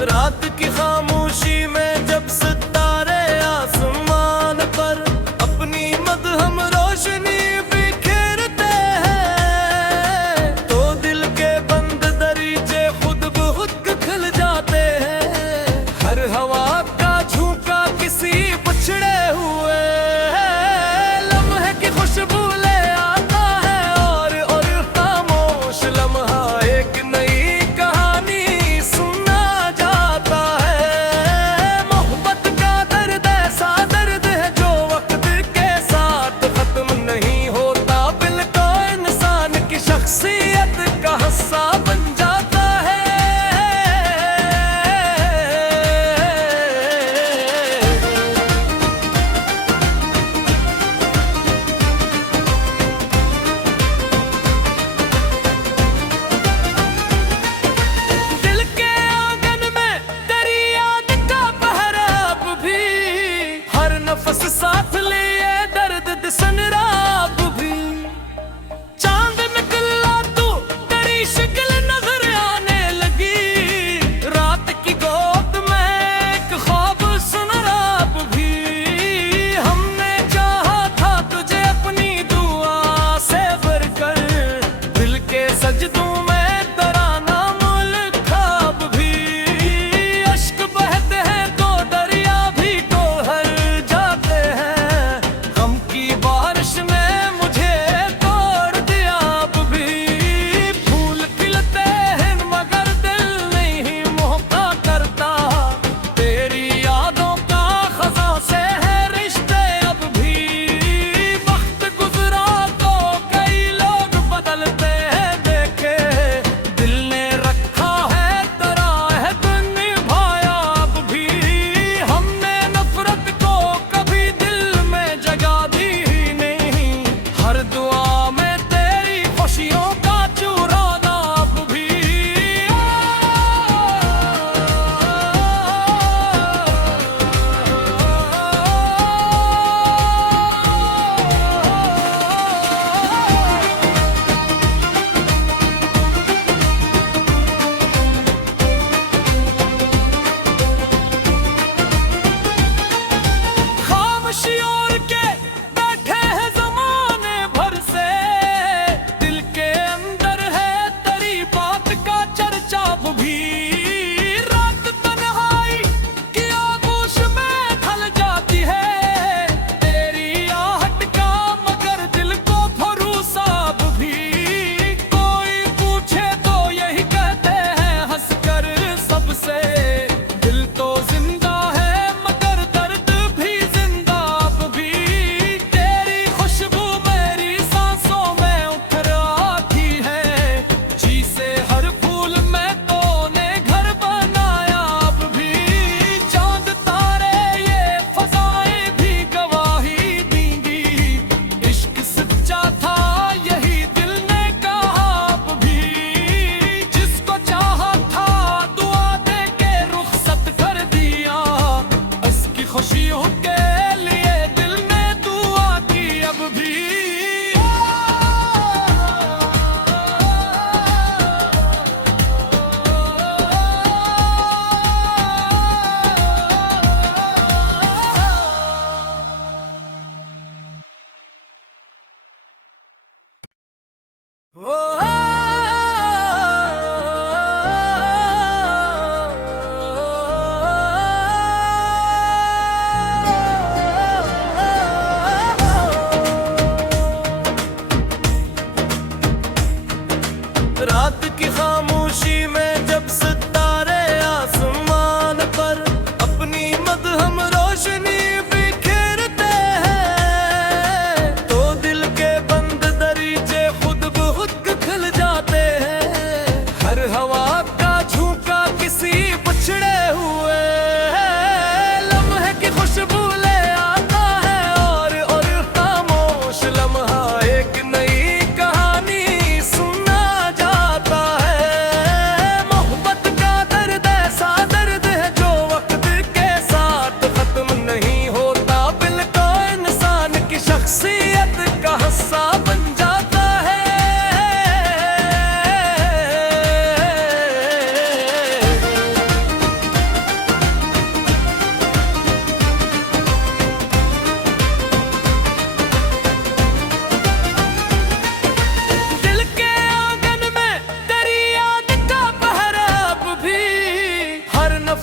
रात की खामोशी में जब सितारे आसमान पर अपनी मदहम रोशनी बिखेरते हैं, तो दिल के बंद दरीचे खुद ब खुद खुल जाते हैं। हर हवा का झोंका किसी पछड़े हुए लम्हे की खुशबू ले आता है, और खामोश लम्हा एक नई कहानी सुना जाता है।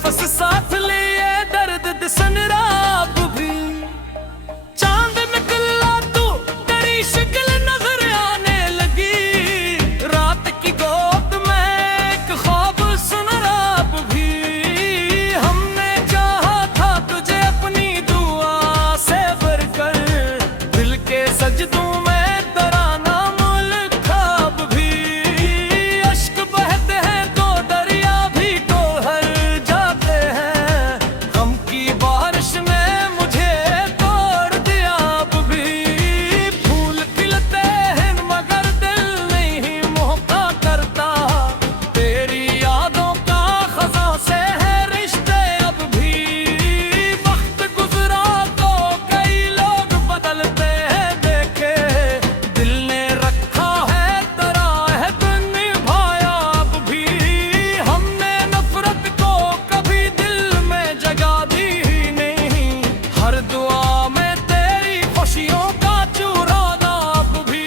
नफस साथ लिए दर्द दिसन राब भी। चांद निकला तू तेरी शक्ल नजर आने लगी, रात की गोद में एक ख्वाब सुन राब भी। हमने चाहा था तुझे अपनी दुआ से भरकर, दिल के सजदों में तराना मुल ख्वाब भी। अश्क बहते हैं तो दरिया भी टोहर जाते हैं, गम की बारिश ने मुझे तोड़ दिया अब भी। फूल खिलते हैं मगर दिल नहीं मोहब्बा करता, तेरी यादों का खज़ां से है रिश्ते अब भी। वक्त गुजरा तो कई लोग बदलते हैं देखे, दिल ने रखा है तरह है तो निभाया अब भी। हमने नफरत को कभी दिल में जगा दी ही नहीं, हर दुआ में तेरी खुशियों का चुराना अब भी।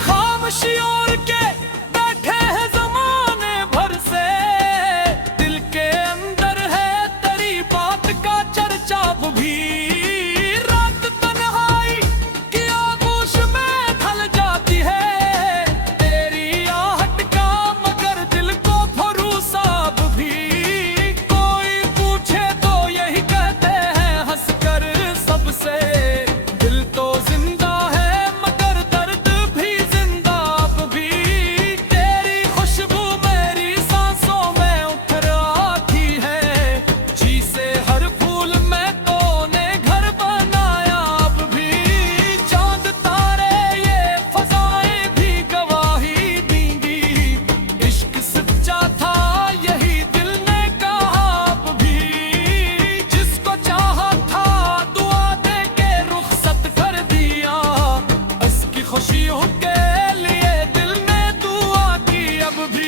खामोशी ओढ़ के बैठे हैं ज़माने भर से, दिल के अंदर है तेरी बात का चर्चा अब भी। रात तन्हाई की आगोश में ढल जाती है, तेरी आहट का मगर दिल को भरोसा अब भी। कोई पूछे तो यही कहते हैं हंसकर सबसे, दिल तो जिंदा है मगर दर्द भी जिंदा अब भी। तेरी खुशबू मेरी सांसों में उतर आती है, जी से हर फूल में तूने घर बनाया अब भी। चांद तारे ये फजाएं भी गवाही देंगी, इश्क सच्चा था यही दिल ने कहा अब भी। जिसको चाहा था दुआ दे के रुखसत कर दिया, उसकी खुशियों के लिए दिल ने दुआ की अब भी।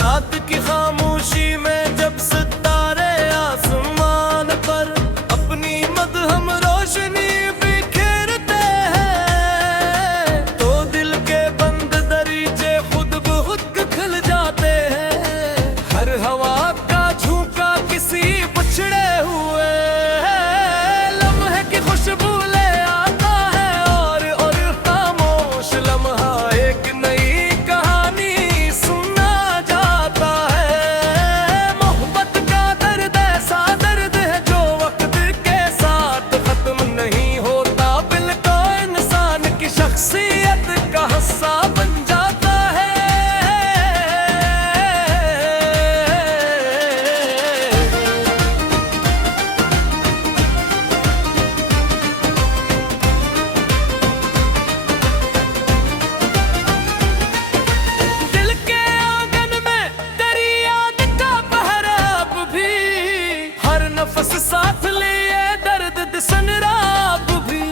रात की खामोशी में जब सितारे आसमान पर अपनी मदहम रोशनी बिखेरते हैं, तो दिल के बंद दरीचे खुद ब खुद खुल जाते हैं। हर हवा का झोंका किसी बिछड़े हुए लम्हे की खुशबू ले आता है, और खामोश लम्हा एक नई कहानी सुना जाता है। मोहब्बत का दर्द ऐसा दर्द है जो वक्त के साथ खत्म नहीं होता, बिल को इंसान की शख्सियत का हिस्सा बन जाता है। दिल के आंगन में तेरी याद का पहरा अब भी, हर नफस साथ लिए दर्द दिसन राब भी।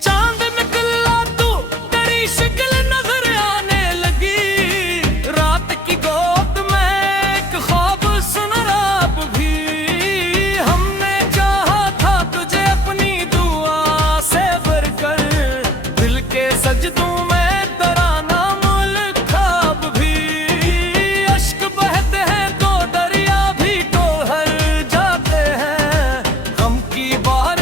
चांद निकला तू तेरी शक्ल नजर आने लगी, रात की गोद में एक ख्वाब सुन राब भी। हमने चाहा था तुझे अपनी दुआ से भरकर, दिल के सजदों में तराना मुल ख्वाब भी। अश्क बहते हैं तो दरिया भी टोहर जाते हैं, गम की बारिश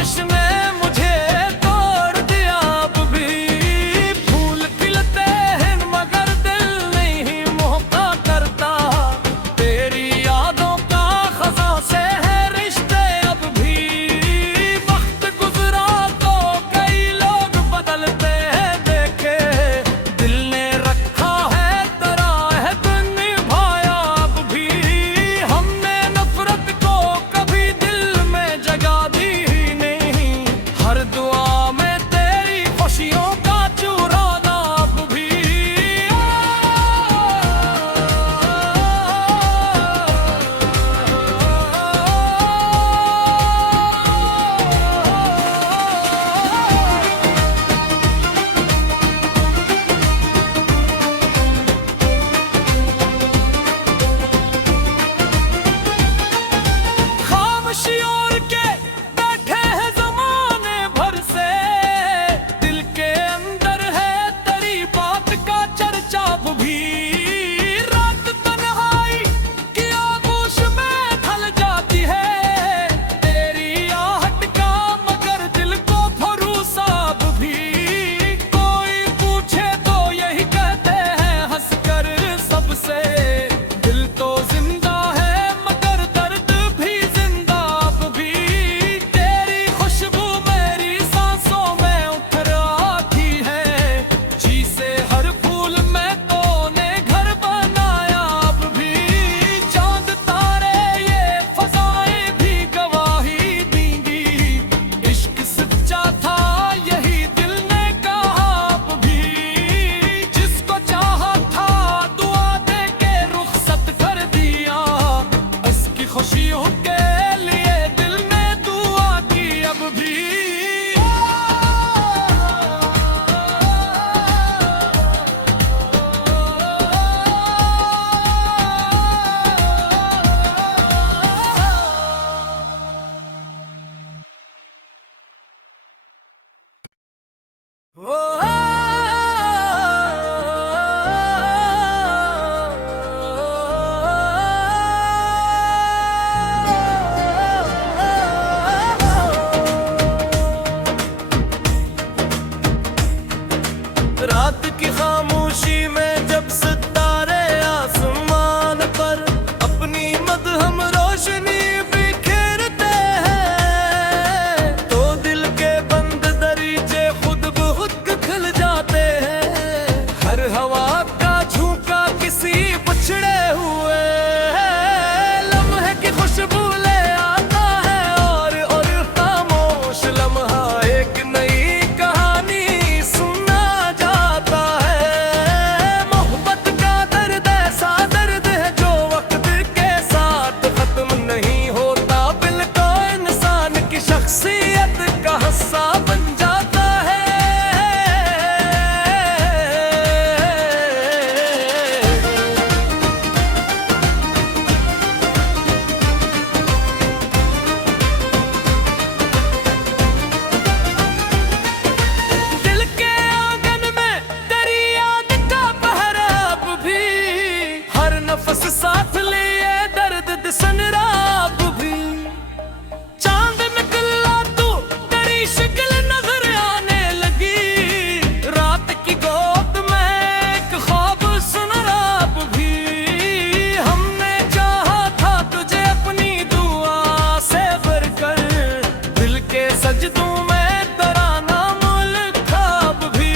सज दूं मैं तराना मुल्क ख्वाब भी,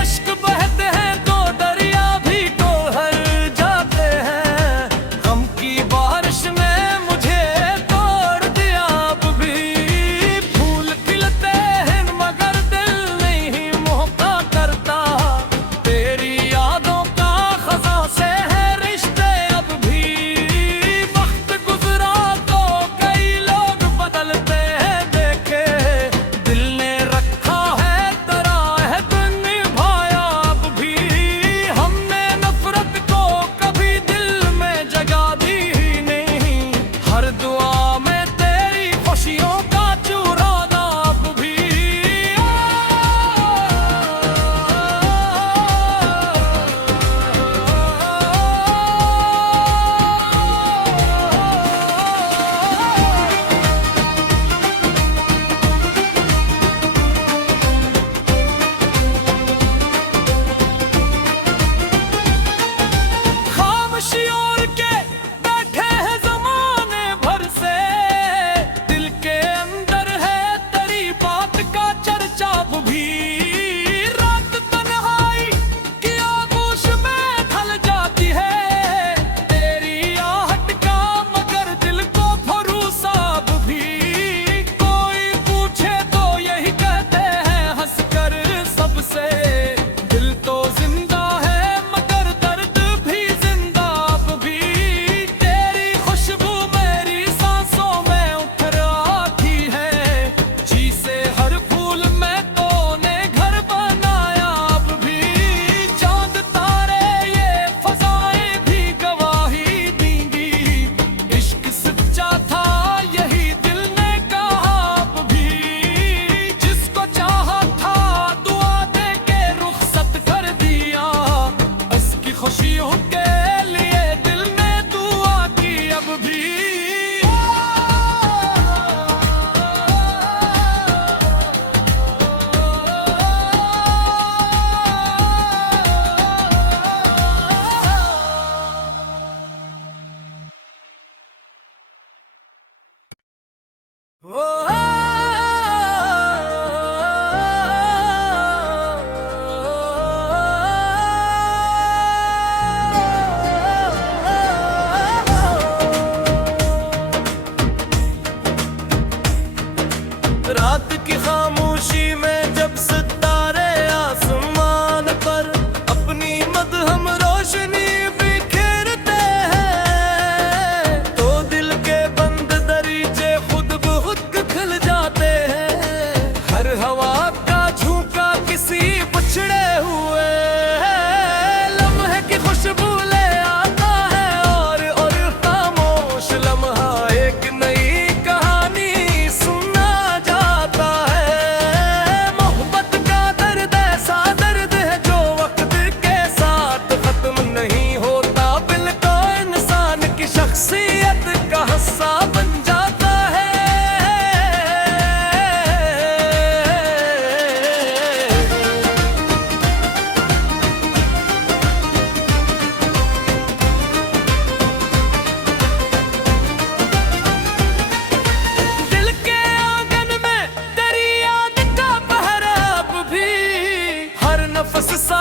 अश्क बहते हैं तो दरिया भी टोहर जाते हैं, गम की बारिश ने मुझे तोड़ दिया अब भी। फूल खिलते हैं मगर दिल नहीं मोहब्बत करता, तेरी यादों का खजा से है रिश्ते अब भी। वक्त गुजरा तो कई लोग बदलते हैं देखे, दिल ने रखा है तरह है निभाया अब भी। हमने नफरत को कभी दिल में जगा दी ही नहीं, हर दुआ में तेरी खुशियों का चुराना अब भी। खामोशी ओढ़ के बैठे हैं ज़माने भर से, दिल के अंदर है तेरी बात का चर्चा अब भी। रात तन्हाई की आगोश में ढल जाती है, तेरी आहट का मगर दिल को भरोसा अब भी। कोई पूछे तो यही कहते हैं हंसकर सबसे, दिल तो जिंदा है मगर दर्द भी जिंदा अब भी। तेरी खुशबू मेरी सांसों में उतर आती है, जी से हर फूल में तूने घर बनाया अब भी। चांद तारे ये फजाएं भी गवाही देंगी, इश्क सच्चा था यही दिल ने कहा अब भी। जिसको चाहा था दुआ दे के रुखसत कर दिया, उसकी खुशियों के लिए दिल ने दुआ की अब भी। रात की खामोशी में जब सितारे आसमान पर अपनी मदहम रोशनी बिखेरते हैं, तो दिल के बंद दरीचे खुद ब खुद खुल जाते हैं। हर हवा का झोंका किसी बिछड़े हुए लम्हे की खुशबू ले आता है, और खामोश लम्हा एक नई कहानी सुना जाता है। मोहब्बत का दर्द ऐसा दर्द है जो वक्त के साथ खत्म नहीं होता, बिल को इंसान की शख्सियत का हिस्सा बन जाता है। दिल के आंगन में तेरी याद का पहरा अब भी, हर नफ्स सा